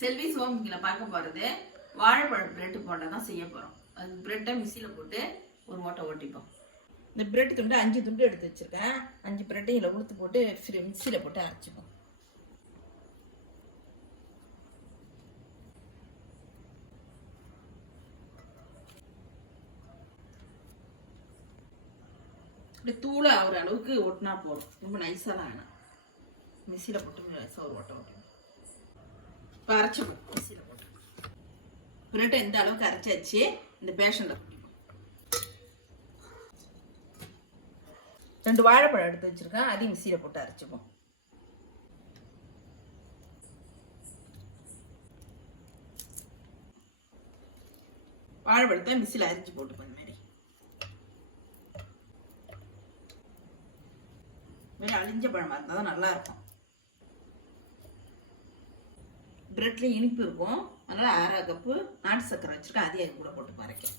செல்வி சோமிங்கில் பார்க்க போகிறது வாழைப்பழம் பிரெட்டு போட்டால் தான் செய்ய போகிறோம் அது பிரெட்டை மிக்சியில் போட்டு ஒரு ஓட்டை ஓட்டிப்போம். இந்த பிரெட் துண்டு அஞ்சு துண்டு எடுத்து வச்சுருக்கேன். அஞ்சு பிரெட்டையும் இதில் உளுத்து போட்டு ஃப்ரி மிக்சியில் போட்டு அரைச்சிப்போம். இப்படி தூளை ஒரு அளவுக்கு ஒட்டினா போதும். ரொம்ப நைஸாக தான் வேணாம். மிக்சியில் போட்டு நைஸாக ஒரு ஓட்டை ஓட்டணும் இப்போ அரைச்சிப்போம் மிக்சியில் போட்டு பிரெட்டை எந்த அளவுக்கு அரைச்சாச்சு இந்த பேஷனில் ரெண்டு வாழைப்பழம் எடுத்து வச்சிருக்கேன் அதையும் மிக்சியில் போட்டு அரைச்சிப்போம் வாழைப்பழத்தை மிக்சியில் அரைச்சி போட்டுப்போம் இந்த மாதிரி இந்த மாதிரி அழிஞ்ச பழமாக இருந்தால் தான் நல்லா இருக்கும் பிரெட்லேயும் இனிப்பு இருக்கும். அதனால் அரை கப்பு நாட்டு சர்க்கரை வச்சுருக்கேன். அதையும் கூட போட்டு பறைக்கும்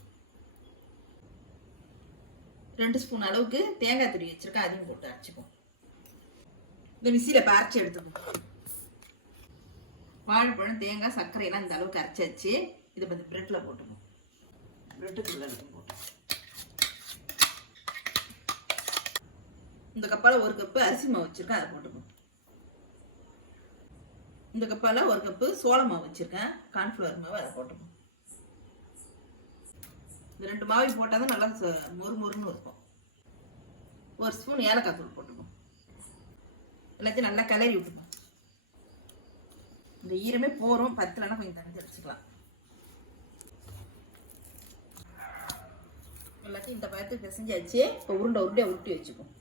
ரெண்டு ஸ்பூன் அளவுக்கு தேங்காய் துரி வச்சுருக்கேன். அதையும் போட்டு அரைச்சிப்போம். இந்த மிக்சியில் இப்போ அரைச்சி வாழைப்பழம் தேங்காய் சர்க்கரையெல்லாம் இந்த அளவுக்கு அரைச்சாச்சு இதை பற்றி ப்ரெட்டில் போட்டுப்போம். ப்ரெட்டுக்குள்ள போட்டு இந்த கப்பால் ஒரு கப்பு அரிசி மாவு வச்சுருக்கேன். அதை போட்டுப்போம். இந்த கப்பால் ஒரு கப்பு சோள மாவு வச்சுருக்கேன். கார்ன்ஃப்ளவர் மாவு அதை போட்டுப்போம் இந்த ரெண்டு மாவையும் போட்டால் தான் நல்லா மொறு மொறுன்னு இருக்கும். ஒரு ஸ்பூன் ஏலக்காய் தூள் போட்டுப்போம் எல்லாத்தையும் நல்லா கிளறி விட்டுப்போம் இந்த ஈரமே போகிறோம் பத்துலன்னா கொஞ்சம் தண்ணி அடிச்சுக்கலாம் எல்லாத்தையும் இந்த பழத்துக்கு பிசைஞ்சாச்சு. இப்போ உருண்டை உருண்டையாக உருட்டி வச்சுப்போம்.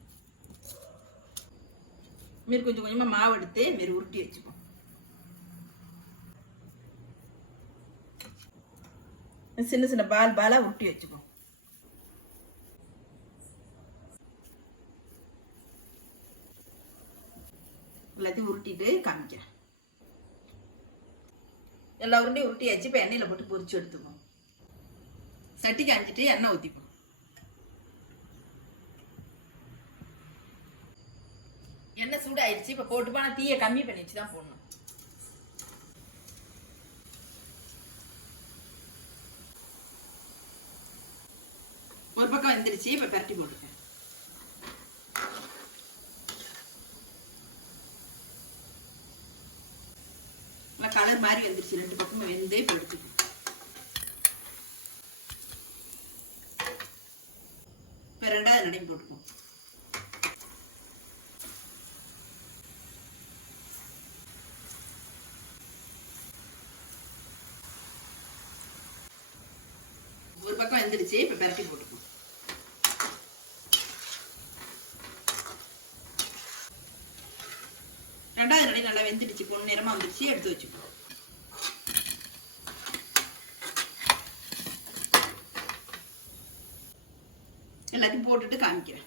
மாரி கொஞ்சம் கொஞ்சமாக மாவு எடுத்து மாரி உருட்டி வச்சுப்போம். சின்ன சின்ன பால் பாலாக உருட்டி வச்சுப்போம் எல்லாத்தையும் உருட்டிட்டு காமிக்கிறேன். எல்லா உருண்டையும் உருட்டி வச்சு இப்போ எண்ணெயில் போட்டு பொரிச்சு எடுத்துப்போம் சட்டி காமிச்சிட்டு எண்ணெய் ஊற்றிப்போம் எண்ணெய் சூடாயிடுச்சு இப்போ போட்டு போனால் தீயை கம்மி பண்ணி வச்சு தான் போடணும். ஒரு பக்கம் வந்துருச்சு இப்போ பரட்டி போட்டுருக்கேன் கலர் மாதிரி வந்துருச்சு ரெண்டு பக்கமும் வெந்தே இப்போ இப்போ ரெண்டாவது நடையும் போட்டுக்குவோம். ஒரு பக்கம் வந்துருச்சு இப்போ பரட்டி போட்டுக்குவோம். ரெண்டாவது நடி நல்லா வெந்துடுச்சு. பொண்ணு நேரமா வந்துடுச்சு. எடுத்து வச்சுப்போம் எல்லாத்தையும் போட்டுட்டு காமிக்கிறேன்.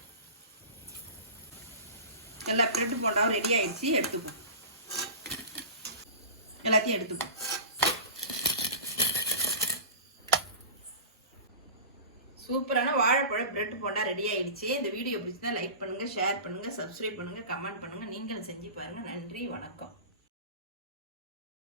எல்லா பிரெட் போண்டாவும் ரெடி ஆயிடுச்சு. எடுத்துப்போம். எல்லாத்தையும் எடுத்துப்போம். சூப்பரான வாழைப்பழ பிரெட் போண்டா ரெடி ஆயிடுச்சு. இந்த வீடியோ பிடிச்சிருந்தா லைக் பண்ணுங்க ஷேர் பண்ணுங்க சப்ஸ்கிரைப் பண்ணுங்க கமெண்ட் பண்ணுங்க. நீங்களும் செஞ்சு பாருங்க. நன்றி வணக்கம்.